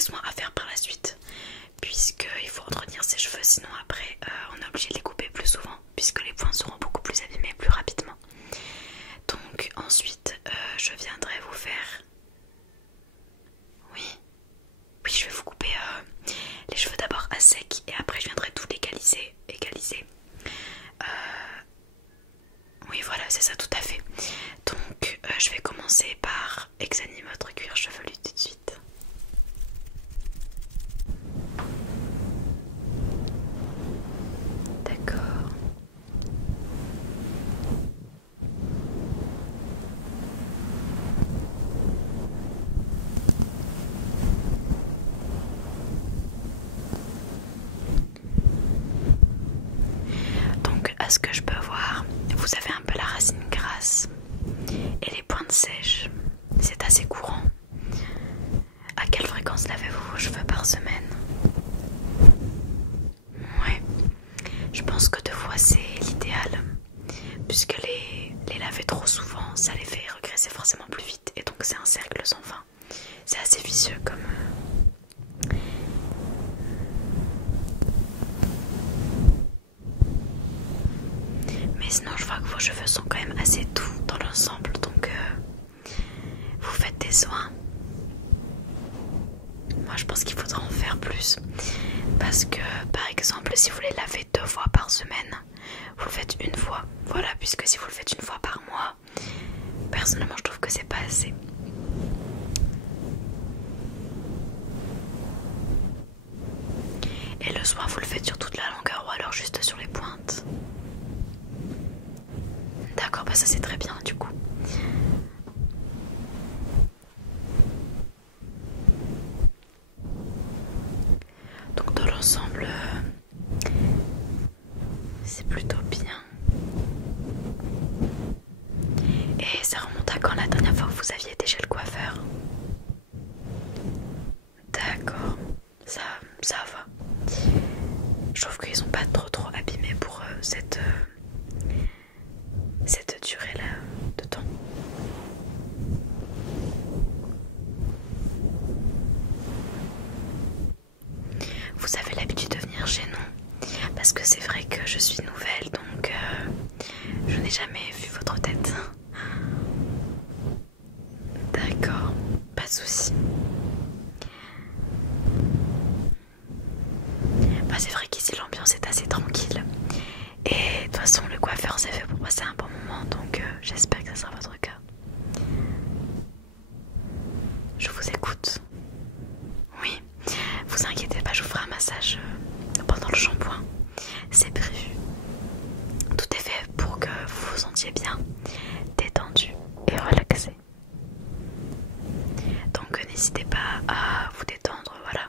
des soins à faire par la suite, puisqu'il faut entretenir ses cheveux, sinon après on est obligé de les couper plus souvent, puisque les points seront beaucoup plus abîmés plus rapidement. Donc ensuite je viendrai vous faire... Oui, oui, je vais vous couper les cheveux d'abord à sec et après je viendrai tout égaliser. Oui, voilà, c'est ça, tout à fait. Donc je vais commencer par examiner votre cuir chevelu tout de suite. D'accord. Donc à ce que je peux voir, vous avez un peu la racine grasse et les pointes sèches. C'est assez courant. À quelle fréquence lavez-vous vos cheveux par semaine? Ouais, je pense que 2 fois c'est l'idéal, puisque les laver trop souvent, ça les fait regresser forcément plus vite, et donc c'est un cercle sans fin. C'est assez vicieux comme... Mais sinon je vois que vos cheveux sont quand même assez doux dans l'ensemble, donc vous faites des soins. Moi je pense qu'il faudra en faire plus, parce que par exemple si vous les lavez 2 fois par semaine, vous le faites 1 fois, voilà, puisque si vous le faites 1 fois par mois, personnellement je trouve que c'est pas assez. Et le soin vous le faites sur toute la longueur ou alors juste sur les pointes? D'accord, bah ça c'est très bien du coup. Donc dans l'ensemble, c'est plutôt bien. Et ça remonte à quand la dernière fois que vous aviez été chez le coiffeur? D'accord, ça va. Je trouve qu'ils ont pas trop abîmé pour cette durée là de temps. Vous avez l'habitude de venir chez nous? Parce que c'est vrai que je suis nouvelle, donc je n'ai jamais vu votre tête. D'accord, pas de souci. Bah c'est vrai qu'ici l'ambiance est assez tranquille. Et de toute façon le coiffeur s'est fait pour passer un bon moment, donc j'espère que ça sera votre cas. Je vous écoute. Oui, vous inquiétez pas, je vous ferai un massage pendant le shampoing. C'est prévu. Tout est fait pour que vous vous sentiez bien, détendu et relaxé. Donc n'hésitez pas à vous détendre, voilà.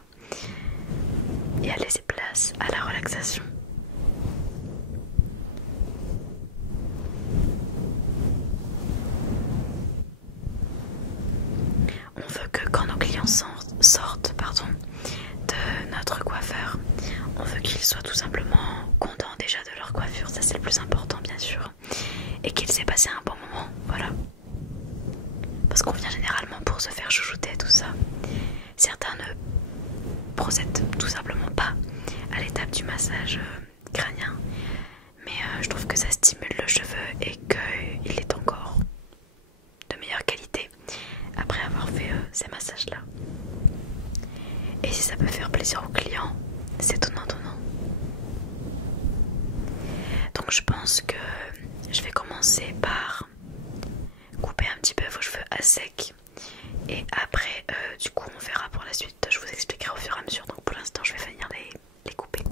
Et à laisser place à la relaxation. On veut que quand nos clients sortent de notre coiffeur, on veut qu'ils soient tout simplement contents déjà de leur coiffure, ça c'est le plus important bien sûr, et qu'ils aient passé un bon moment, voilà. Parce qu'on vient généralement pour se faire chouchouter, tout ça. Certains ne procèdent tout simplement pas à l'étape du massage crânien, mais je trouve que ça stimule le cheveu et qu'il est encore de meilleure qualité après avoir fait ces massages là. Et si ça peut faire plaisir aux clients, c'est donnant. Donc je pense que je vais commencer par couper un petit peu vos cheveux à sec, et après du coup on verra pour la suite, je vous expliquerai au fur et à mesure. Donc pour l'instant je vais venir les couper.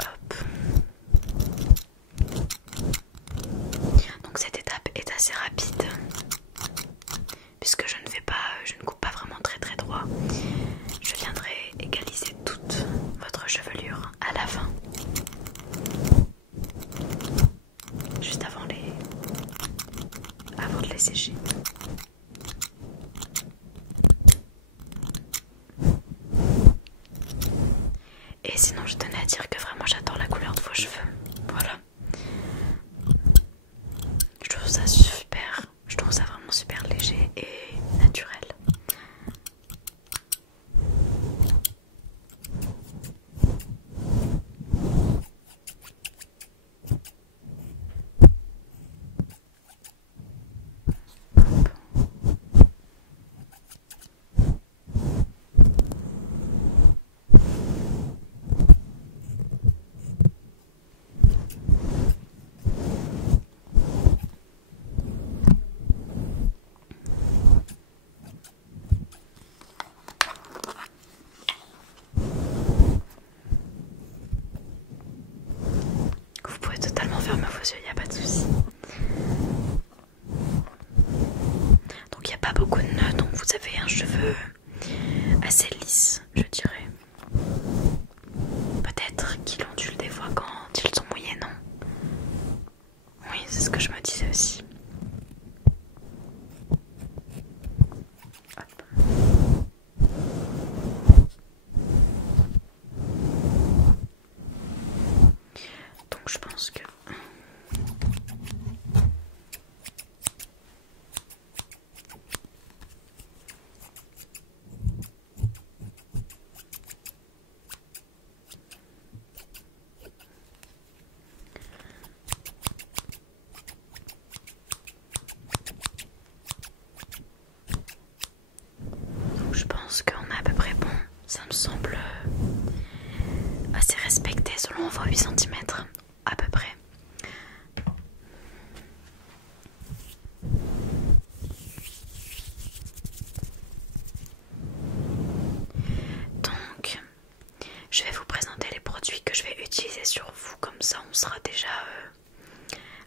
Hop. Donc cette étape est assez rapide, puisque je ne coupe pas vraiment très droit. Je viendrai égaliser toute votre chevelure à la fin, juste avant de les sécher. Et sinon je tenais à dire que vraiment j'adore la couleur de vos cheveux. ferme vos yeux, il n'y a pas de souci. Donc il n'y a pas beaucoup de nœuds, donc vous avez un cheveu assez lisse, je dirais. Peut-être qu'il ondule des fois quand ils sont mouillés, non? Oui, c'est ce que je me disais aussi. Hop. Donc je pense que... Je pense qu'on est à peu près bon, ça me semble assez respecté selon vos 8 cm à peu près. Donc je vais vous présenter les produits que je vais utiliser sur vous, comme ça on sera déjà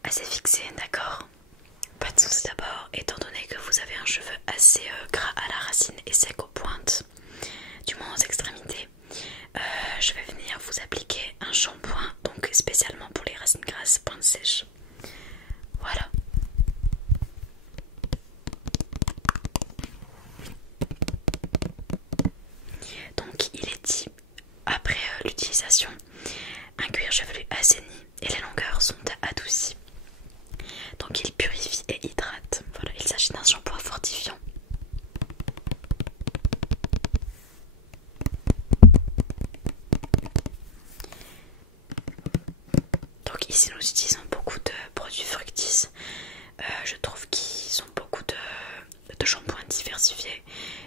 assez fixé, d'accord? Pas de soucis. D'abord, étant donné que vous avez un cheveu assez gras à la racine et sec aux pointes, du moins aux extrémités, je vais venir vous appliquer un shampoing, donc spécialement pour les racines grasses, pointes sèches. Voilà. Donc il est dit, après l'utilisation, un cuir chevelu assaini et les longueurs sont adoucies. Donc il purifie et hydrate. Voilà, il s'agit d'un shampoing fortifiant. Donc ici nous utilisons beaucoup de produits fructis. Je trouve qu'ils ont beaucoup de shampoings diversifiés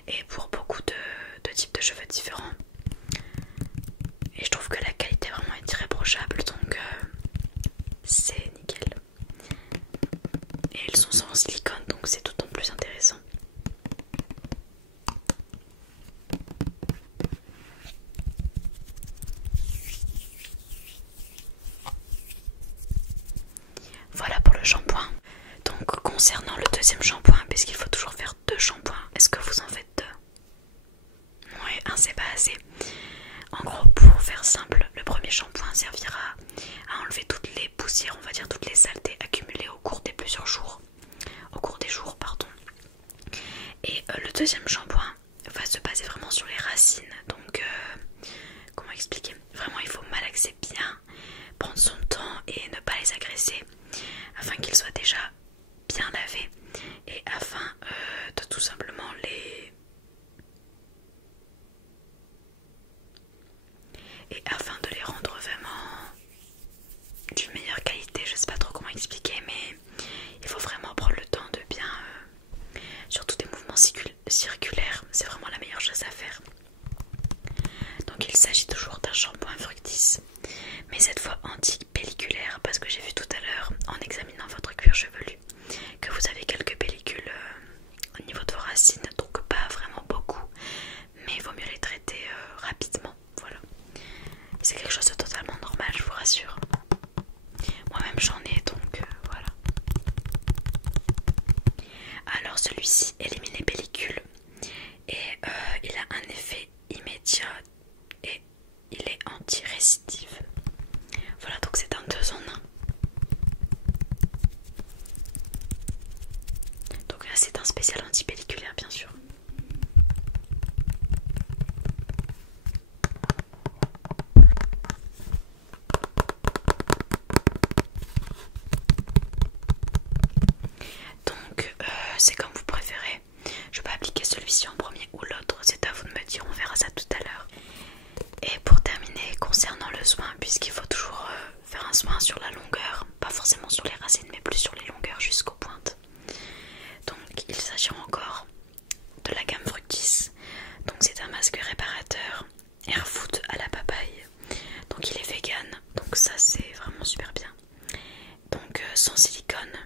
et pour beaucoup de types de cheveux différents. Et je trouve que la qualité vraiment est irréprochable, donc c'est nickel. Et ils sont sans silicone, donc c'est d'autant plus intéressant. Voilà pour le shampoing. Donc concernant le deuxième shampoing, puisqu'il faut toujours faire 2 shampoings, est-ce que vous en faites 2? Oui, un c'est pas assez. En gros, pour faire simple, le premier shampoing servira à enlever toutes les poussières, on va dire toutes les saletés accumulées au cours des plusieurs jours. Au cours des jours, pardon. Et le deuxième shampoing va se baser vraiment sur les racines. Donc, comment expliquer? Vraiment, il faut malaxer bien, prendre son temps et ne pas les agresser afin qu'ils soient déjà bien lavés et afin de tout simplement les... Et afin de les rendre vraiment d'une meilleure qualité, je sais pas trop comment expliquer, mais il faut vraiment prendre le temps de bien... surtout des mouvements circulaires, c'est vraiment la meilleure chose à faire. Donc il s'agit toujours d'un shampoing fructis, mais cette fois anti-pelliculaire, parce que j'ai vu tout à l'heure en examinant votre cuir chevelu que vous avez quelques pellicules au niveau de vos racines, donc pas vraiment beaucoup, mais il vaut mieux les traiter rapidement, voilà. C'est quelque chose de totalement normal, je vous rassure. Moi-même j'en ai, donc voilà. Alors celui-ci élimine les pellicules et il a un effet immédiat et il est anti-récidive. Voilà, donc c'est un 2 en 1. Donc là c'est un spécial anti-pelliculaire bien sûr. Donc c'est comme vous préférez. Je peux appliquer celui-ci en premier ou l'autre, c'est à vous de me dire, on verra ça tout à l'heure. Et pour terminer, concernant le soin, puisqu'il faut toujours faire un soin sur la longueur, pas forcément sur les racines mais plus sur les longueurs jusqu'aux pointes. Donc il s'agit encore de la gamme Fructis. Donc c'est un masque réparateur Air Food à la papaye. Donc il est vegan, donc ça c'est vraiment super bien. Donc sans silicone,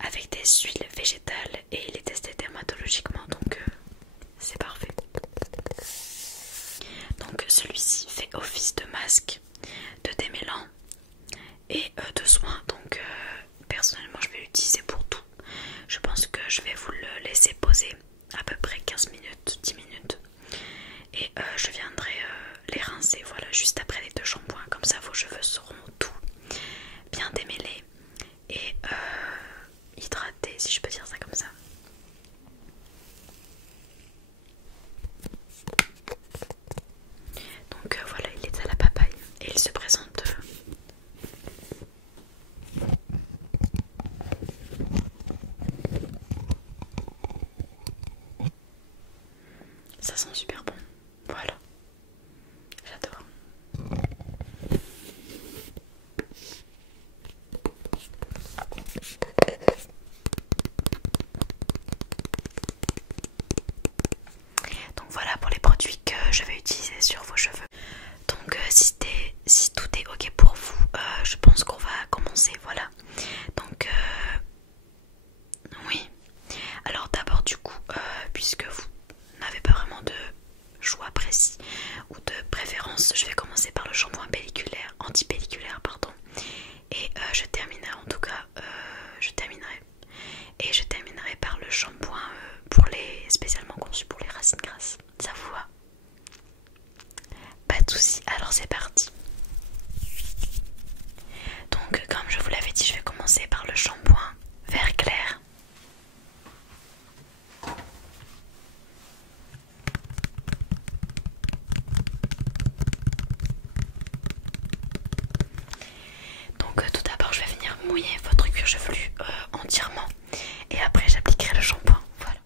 avec des huiles végétales et il est testé dermatologiquement, donc c'est parfait. Donc celui-ci fait office de masque, de démêlant et de soin. Donc bien démêlé et hydraté, si je peux dire ça comme ça. Donc voilà, il est à la papaye et il se présente ça sent super bon, voilà, j'adore. Donc voilà pour les produits que je vais utiliser sur vos cheveux. Donc si tout est ok pour vous, je pense qu'on va commencer, voilà. Donc oui. Alors d'abord du coup, puisque vous n'avez pas vraiment de choix précis ou de préférence, je vais commencer par le shampoing pelliculaire, anti-pelliculaire pardon. Et je terminerai en tout cas, je terminerai par le shampoing spécialement conçu pour les racines grasses. Ça vous va? Pas de soucis, alors c'est parti. Donc comme je vous l'avais dit, je vais commencer par le shampoing vert clair. Donc tout d'abord je vais venir mouiller votre cuir chevelu entièrement et après j'appliquerai le shampoing, voilà.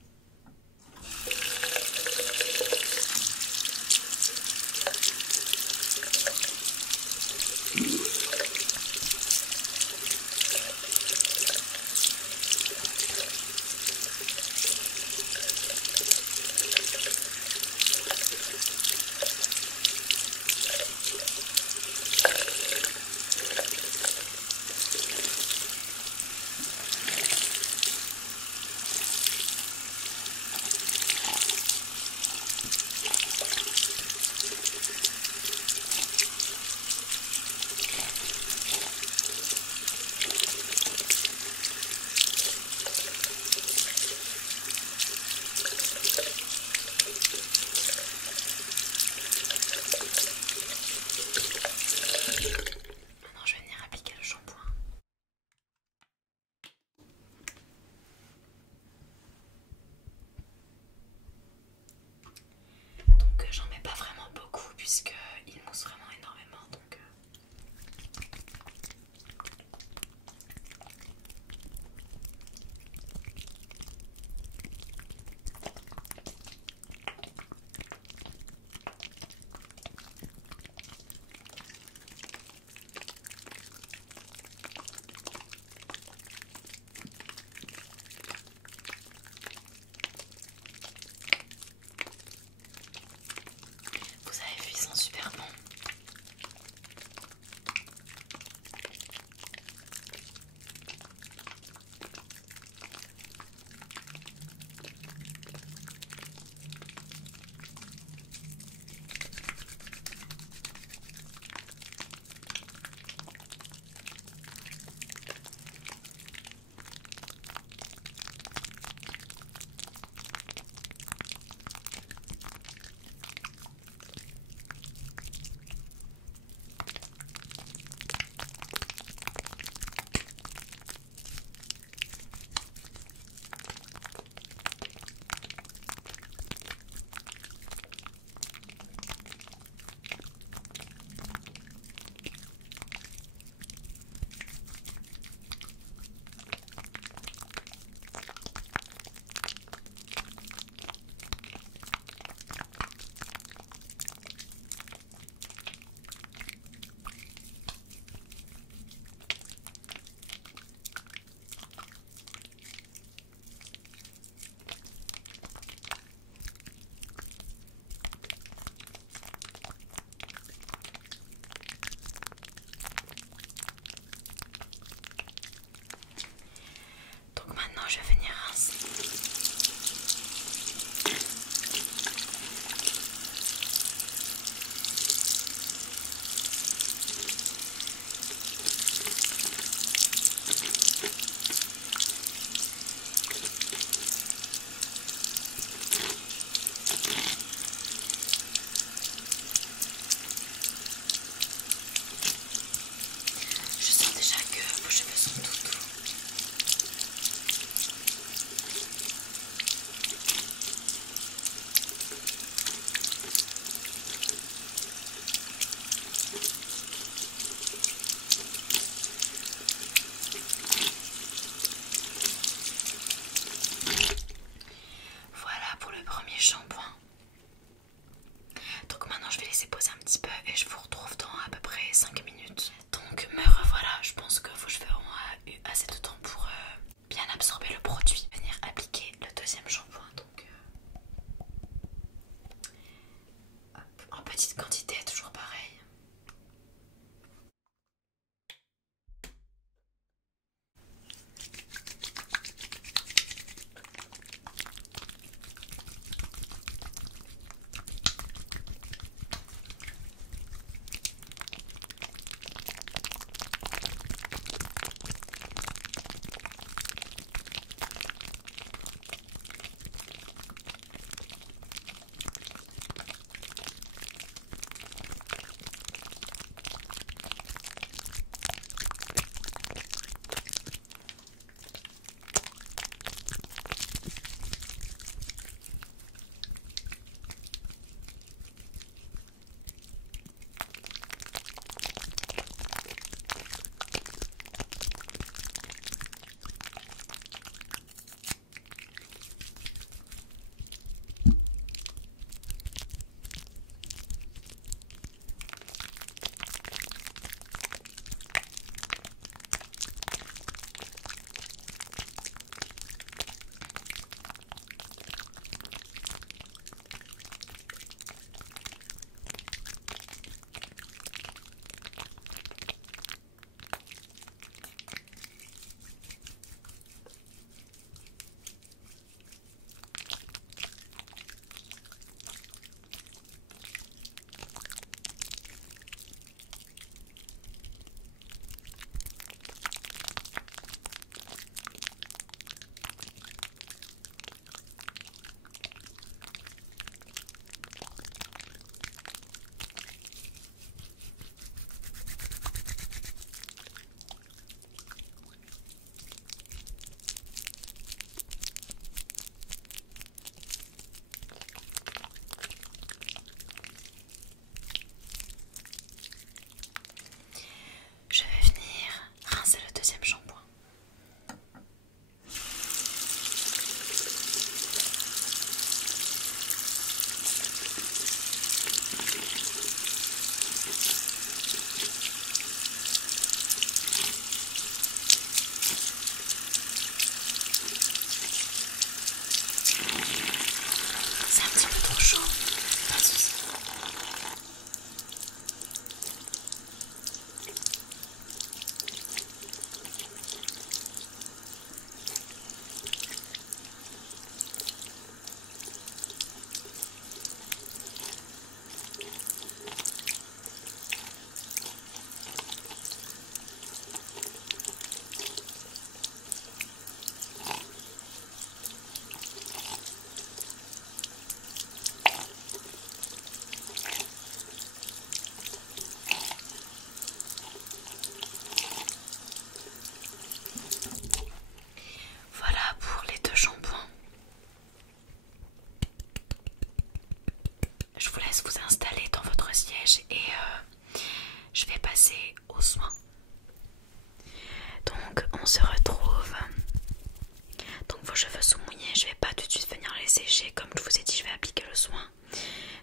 sécher. Comme je vous ai dit, je vais appliquer le soin.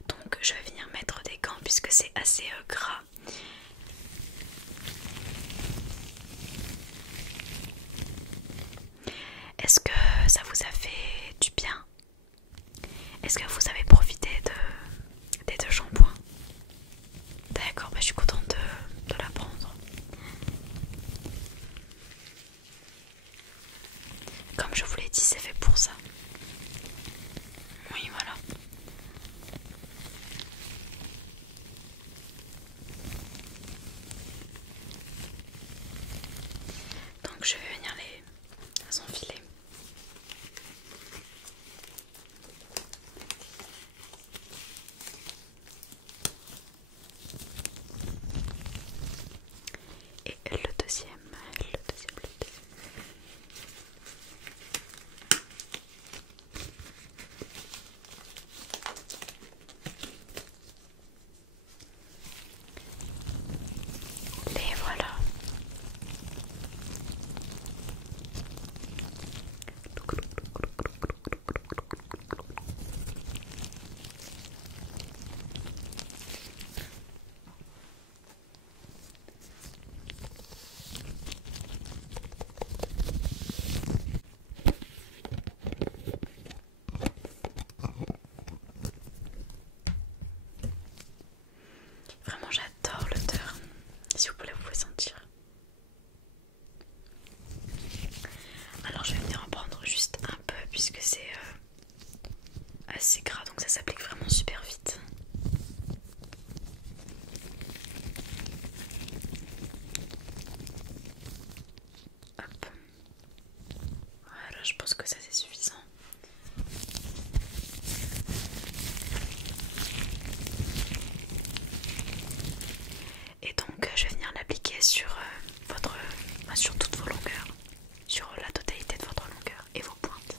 Donc je vais venir mettre des gants puisque c'est assez gras. Est-ce que ça vous a fait du bien? Est-ce que vous avez profité des deux shampoings? D'accord, bah, je suis contente de l'apprendre. Comme je vous l'ai dit, c'est fait pour ça. Oui, voilà. Donc je vais venir les enfiler. Et le deuxième. Et voilà. Vraiment j'adore l'odeur. Si vous pouvez sentir. Alors je vais venir en prendre juste un peu puisque c'est assez gras, donc ça s'applique vraiment super vite. Hop. Voilà, je pense que ça c'est suffisant. Et donc je vais venir l'appliquer sur sur toutes vos longueurs, sur la totalité de votre longueur et vos pointes.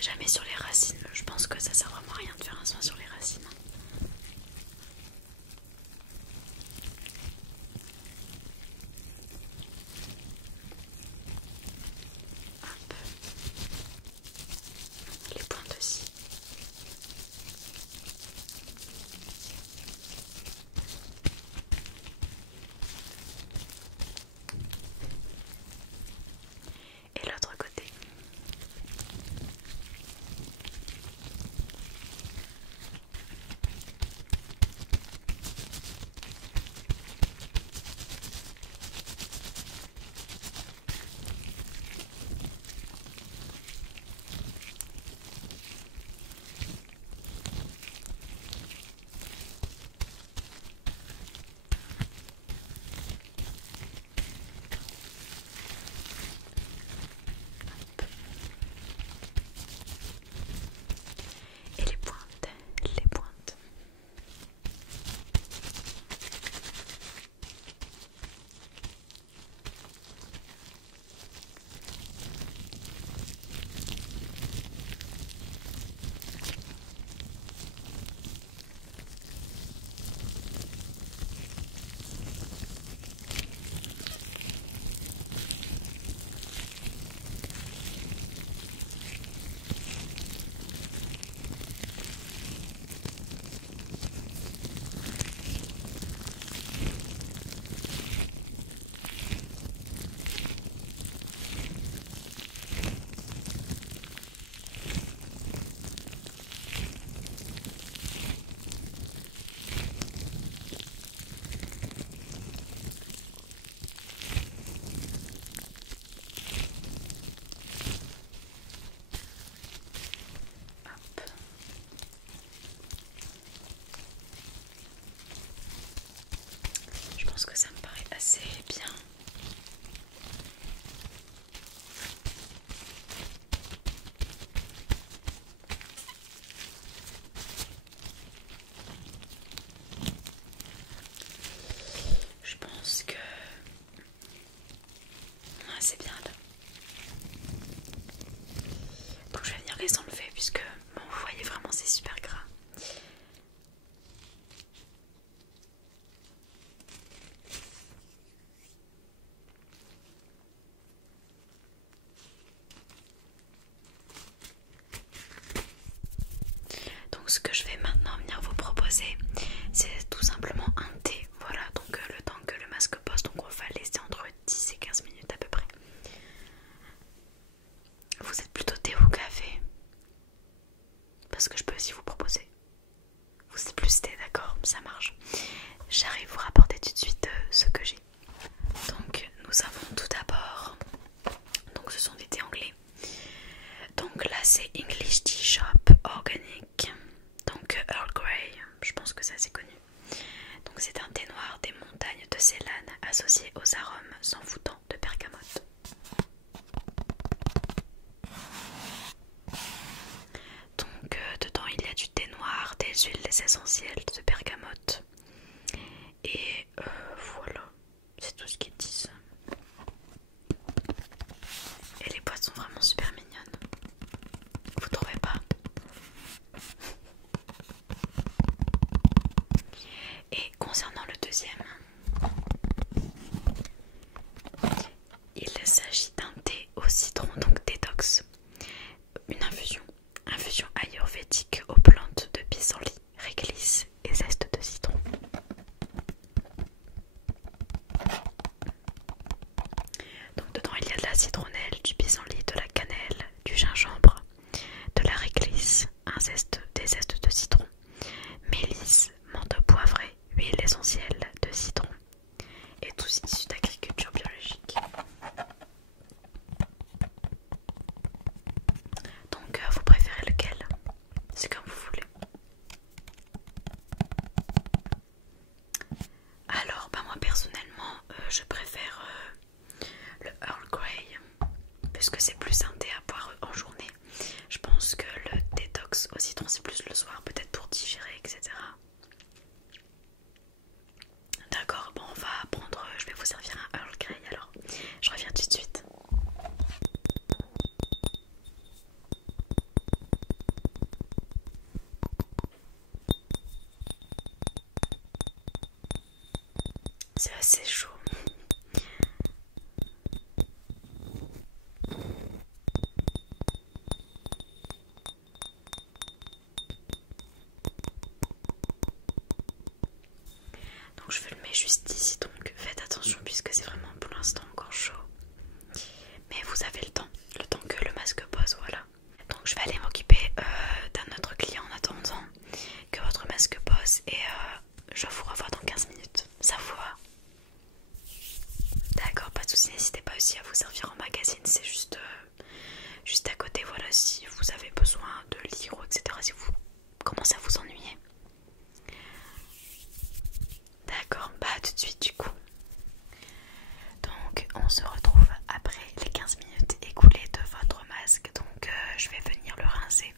Jamais sur les racines, je pense que ça sert vraiment à rien de faire un soin sur les racines. Hop. Les pointes aussi. Et l'autre côté. Et les pointes, les pointes. Je pense que ça me paraît assez bien. Je pense que c'est bien là. Donc je vais venir les enlever puisque, bon, vous voyez vraiment c'est super gras. ce que je peux aussi vous proposer? Vous êtes plus thé, d'accord, ça marche. J'arrive à vous rapporter tout de suite ce que j'ai. Donc nous avons tout d'abord, donc ce sont des thés anglais. Donc là c'est English Tea Shop Organic, donc Earl Grey, je pense que c'est assez connu. Donc c'est un thé noir des montagnes de Ceylan associé aux arômes s'envoûtants de bergamote. Donc dedans il y a du thé noir, des huiles essentielles de bergamote. Et voilà, c'est tout ce qu'ils disent. Et les boîtes sont vraiment super mignonnes. Vous trouvez pas? Et concernant le deuxième, il s'agit d'un thé au citron, donc détox. Une infusion ayurvédique aux plantes de pissenlit, réglisse et zeste de citron. Donc dedans il y a de la citronnelle, du pissenlit, de la cannelle, du gingembre, de la réglisse, des zestes de citron, mélisse, menthe poivrée, huile essentielle de citron et tous issus d'agriculture biologique. Donc vous préférez lequel? C'est comme vous voulez. Alors bah moi personnellement je préfère le Earl Grey puisque c'est plus un thé à boire en journée. Je pense que le détox au citron c'est plus le soir, peut-être pour digérer, etc. D'accord, bon on va prendre, je vais vous servir un Earl Grey alors. Je reviens tout de suite. C'est assez chaud. Donc je le mets juste ici, donc faites attention puisque c'est vraiment pour l'instant encore chaud. Mais vous avez le temps que le masque pose, voilà. Donc je vais aller m'occuper d'un autre client en attendant que votre masque pose et je vous revois dans 15 minutes. Ça vous va? D'accord, pas de soucis, n'hésitez pas aussi à vous servir en magazine, c'est juste à côté, voilà, si vous avez besoin de lire, etc. Si vous commencez à vous ennuyer. D'accord, bah à tout de suite du coup. Donc on se retrouve après les 15 minutes écoulées de votre masque, donc je vais venir le rincer.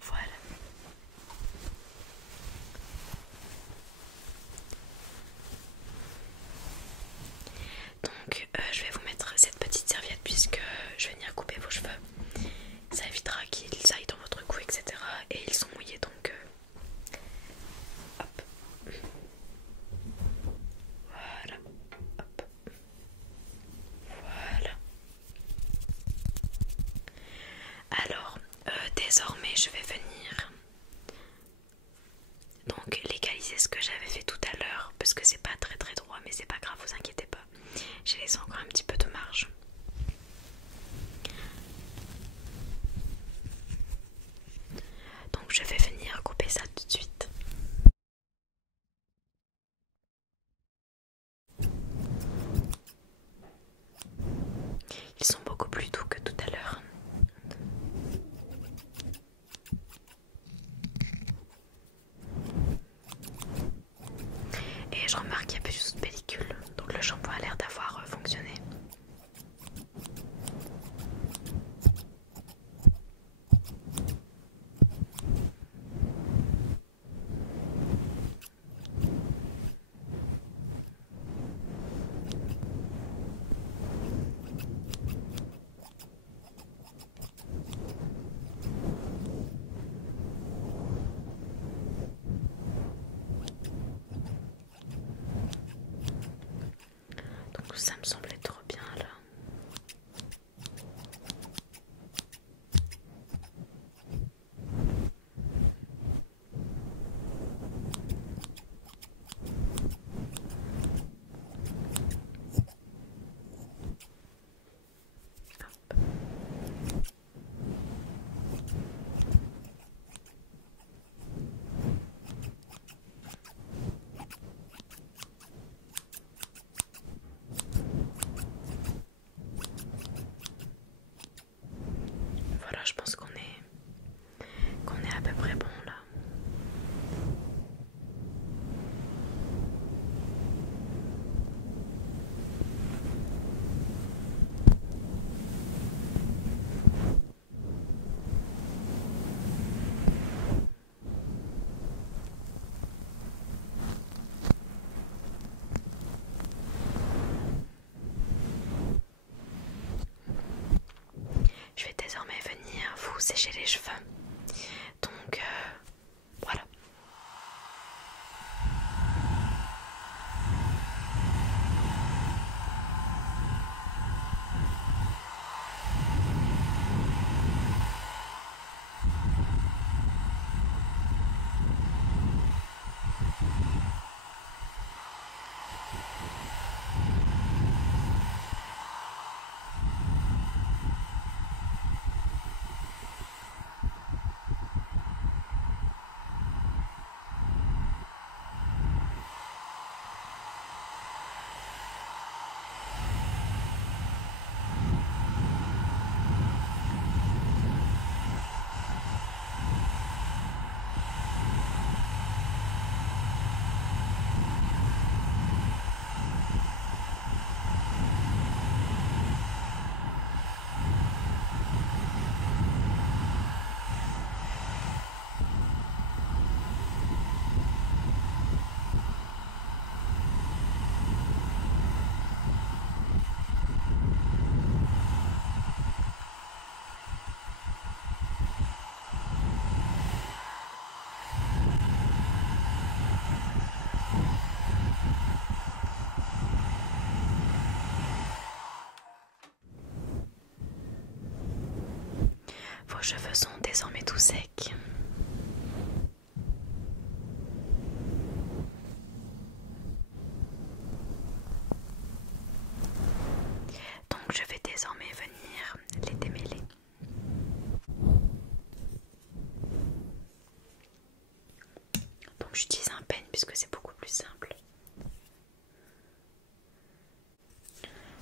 Voilà. Donc je vais vous mettre cette petite serviette puisque je vais venir couper vos cheveux. Ça évitera qu'ils aillent dans votre cou, etc. Et ils sont mouillés, donc hop. Voilà. Hop. Voilà. Alors désormais je vais venir donc légaliser ce que j'avais fait tout à l'heure parce que c'est pas très droit, mais c'est pas grave, vous inquiétez pas. J'ai laissé encore un petit peu de marge. Donc je vais venir couper ça tout de suite. Ils sont beaucoup plus doux que tout à l'heure. Et je remarque qu'il n'y a plus de pellicule, donc le shampoing a l'air d'avoir fonctionné. ça me semblait trop bien là. Voilà, je pense qu'on est à peu près bon là. Je vais désormais venir vous sécher les cheveux. Donc voilà. Vos cheveux sont désormais tout secs. Donc je vais désormais venir les démêler. Donc j'utilise un peigne puisque c'est beaucoup plus simple.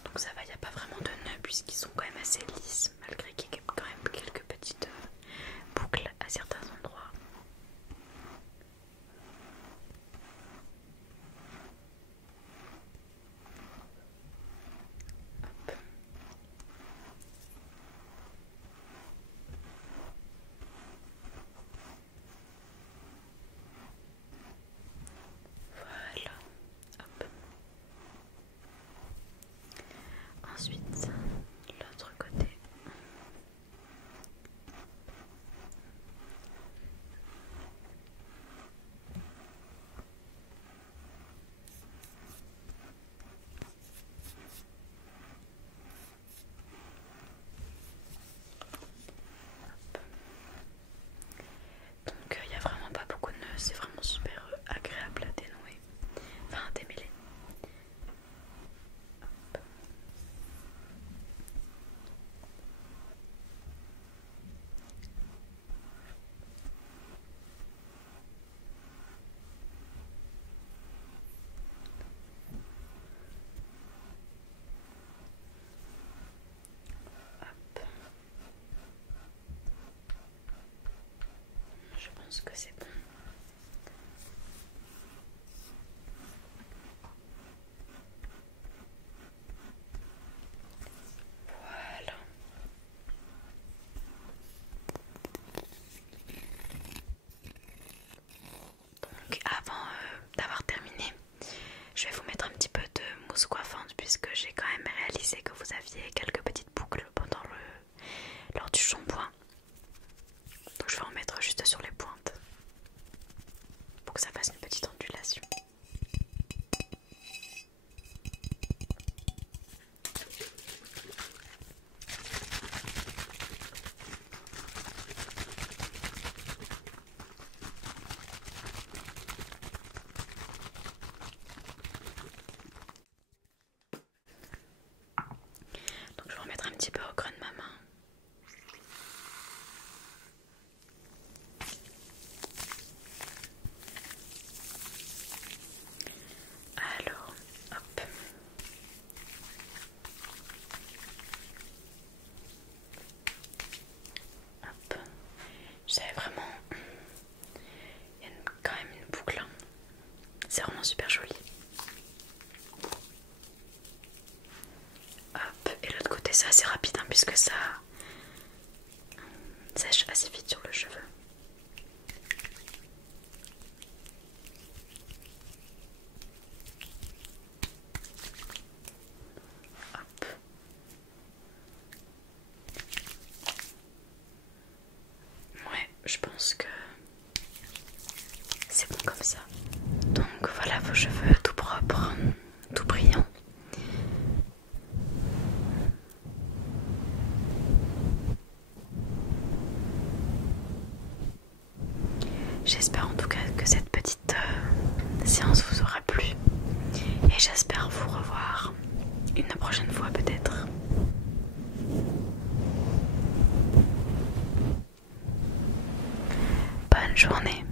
Donc ça va, il n'y a pas vraiment de nœuds puisqu'ils sont quand même assez lisses, malgré qu'il y ait quand même quelques petites boucles à certains endroits. Hop. Voilà. Hop. Ensuite, l'autre côté. Donc il n'y a vraiment pas beaucoup de nœuds, c'est vraiment super agréable à dénouer, enfin à démêler. Hop. Hop. Je pense que c'est bon. Voilà. Donc avant d'avoir terminé, je vais vous mettre un petit peu de mousse coiffante puisque j'ai quand même réalisé que vous aviez quelques petites boucles lors du shampoing. Donc je vais en mettre juste sur les pointes. J'espère en tout cas que cette petite séance vous aura plu. Et j'espère vous revoir une prochaine fois peut-être. Bonne journée.